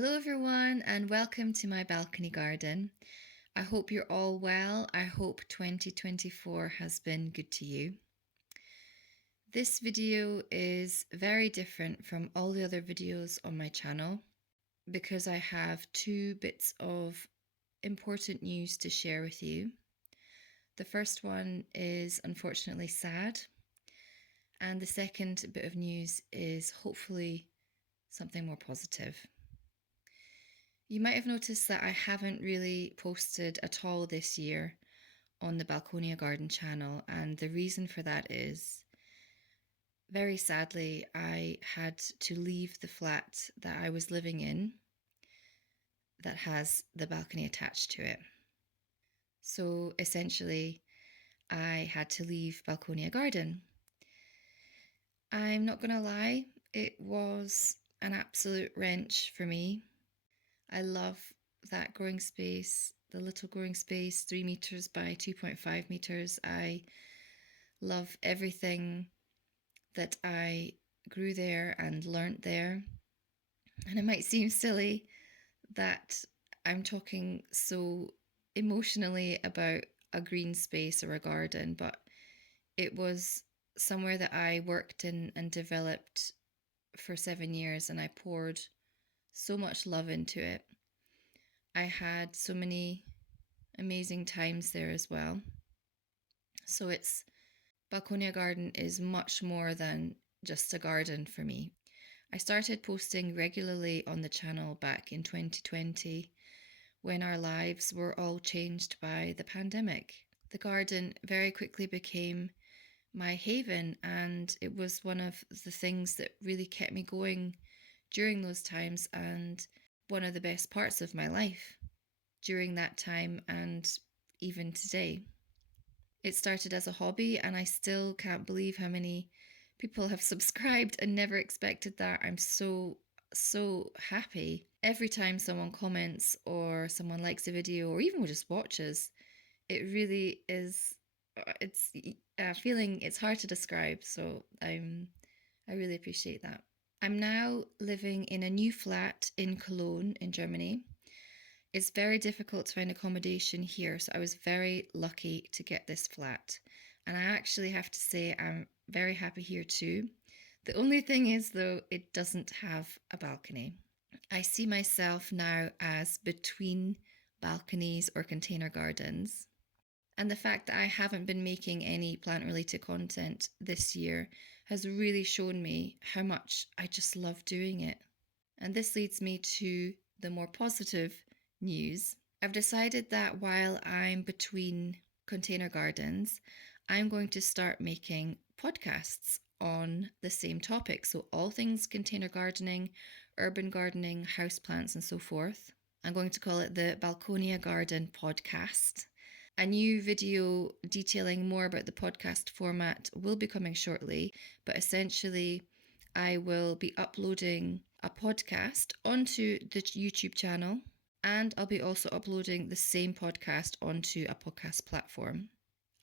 Hello, everyone, and welcome to my balcony garden. I hope you're all well. I hope 2024 has been good to you. This video is very different from all the other videos on my channel because I have two bits of important news to share with you. The first one is unfortunately sad, and the second bit of news is hopefully something more positive. You might have noticed that I haven't really posted at all this year on the Balconia Garden channel, and the reason for that is, very sadly, I had to leave the flat that I was living in that has the balcony attached to it. So essentially, I had to leave Balconia Garden. I'm not going to lie, it was an absolute wrench for me. I love that growing space, the little growing space, 3 meters by 2.5 meters. I love everything that I grew there and learnt there. And it might seem silly that I'm talking so emotionally about a green space or a garden, but it was somewhere that I worked in and developed for 7 years, and I poured so much love into it. I had so many amazing times there as well. So Balconia Garden is much more than just a garden for me. I started posting regularly on the channel back in 2020 when our lives were all changed by the pandemic. The garden very quickly became my haven, and it was one of the things that really kept me going during those times, and one of the best parts of my life during that time and even today. It started as a hobby, and I still can't believe how many people have subscribed and never expected that. I'm so happy every time someone comments or someone likes a video or even just watches. It really is, it's a feeling it's hard to describe. So I really appreciate that. I'm now living in a new flat in Cologne in Germany. It's very difficult to find accommodation here, so I was very lucky to get this flat. And I actually have to say I'm very happy here too. The only thing is, though, it doesn't have a balcony. I see myself now as between balconies or container gardens. And the fact that I haven't been making any plant-related content this year has really shown me how much I just love doing it. And this leads me to the more positive news. I've decided that while I'm between container gardens, I'm going to start making podcasts on the same topic. So all things container gardening, urban gardening, houseplants, and so forth. I'm going to call it the Balconia Garden podcast. A new video detailing more about the podcast format will be coming shortly, but essentially I will be uploading a podcast onto the YouTube channel, and I'll be also uploading the same podcast onto a podcast platform.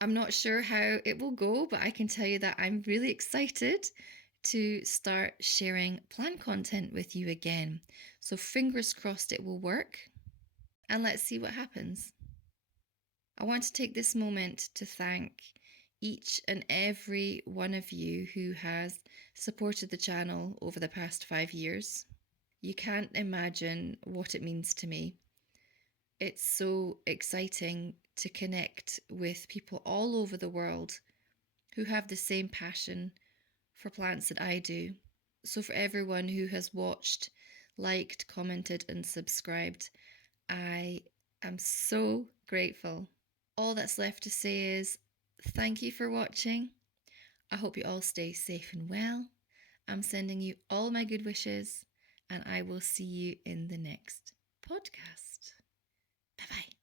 I'm not sure how it will go, but I can tell you that I'm really excited to start sharing plant content with you again. So fingers crossed it will work, and let's see what happens. I want to take this moment to thank each and every one of you who has supported the channel over the past 5 years. You can't imagine what it means to me. It's so exciting to connect with people all over the world who have the same passion for plants that I do. So for everyone who has watched, liked, commented, and subscribed, I am so grateful. All that's left to say is thank you for watching. I hope you all stay safe and well. I'm sending you all my good wishes, and I will see you in the next podcast. Bye-bye.